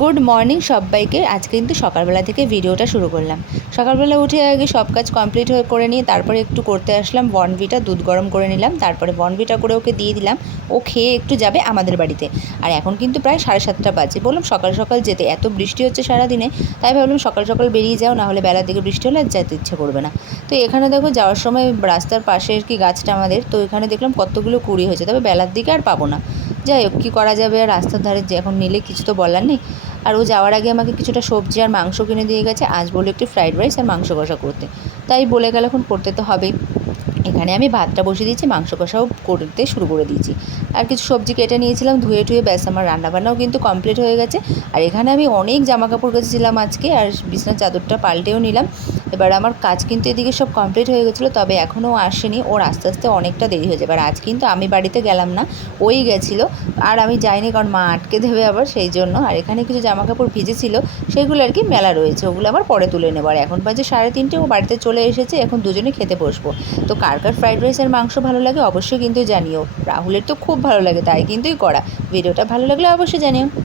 Good morning সবাইকে। আজকে কিন্তু সকালবেলা থেকে ভিডিওটা শুরু করলাম। সকালবেলা উঠে আগে সব কাজ কমপ্লিট করে নিয়ে তারপরে একটু করতে আসলাম বর্নভিটা, দুধ গরম করে নিলাম, তারপরে বর্নভিটা করে ওকে দিয়ে দিলাম। ও খেয়ে একটু যাবে আমাদের বাড়িতে। আর এখন কিন্তু প্রায় 7:30 বাজে। বললাম সকাল সকাল যেতে, এত বৃষ্টি হচ্ছে সারাদিনে, তাই ভাবলাম সকাল সকাল বেরিয়ে যাও, নাহলে বেলার দিকে বৃষ্টি হলে আর যেতে ইচ্ছে করবে না। তো এখানে দেখো যাওয়ার সময় রাস্তার পাশে আর কি গাছটা আমাদের, তো এখানে দেখলাম কতগুলো কুড়ি হয়েছে, তবে বেলার দিকে আর পাবো না। যাই হোক, কী করা যাবে, আর রাস্তার ধারে যে এখন নিলে কিছু তো বলার নেই। আর ও যাওয়ার আগে আমাকে কিছুটা সবজি আর মাংস কিনে দিয়ে গেছে, আজ বলে একটু ফ্রাইড রাইস আর মাংস কষা করতে, তাই বলে গেল এখন করতে তো হবেই। এখানে আমি ভাতটা বসিয়ে দিয়েছি, মাংস কষাও করতে শুরু করে দিয়েছি। আর কিছু সবজি কেটে নিয়েছিলাম, ধুয়ে টুয়ে ব্যাস আমার রান্নাবান্নাও কিন্তু কমপ্লিট হয়ে গেছে। আর এখানে আমি অনেক জামা কাপড় কেচেছিলাম আজকে, আর বিছানার চাদরটা পাল্টেও নিলাম। এবার আমার কাজ কিন্তু এদিকে সব কমপ্লিট হয়ে গেছিলো, তবে এখনও আসেনি, ওর আস্তে আস্তে অনেকটা দেরি হয়ে যাবে। আর আজ কিন্তু আমি বাড়িতে গেলাম না, ওই গেছিলো, আর আমি যাইনি, কারণ মা আটকে দেবে আবার, সেই জন্য। আর এখানে কিছু জামা কাপড় ভিজেছিল, সেগুলো আর কি মেলা রয়েছে, ওগুলো আবার পরে তুলে নেবো। আর এখন বাজে 3:30, ও বাড়িতে চলে এসেছে, এখন দুজনে খেতে বসবো। তো কার কার ফ্রাইড রাইস আর মাংস ভালো লাগে অবশ্যই কিন্তু জানিও। রাহুলের তো খুব ভালো লাগে, তাই কিন্তুই করা। ভিডিওটা ভালো লাগলে অবশ্যই জানিও।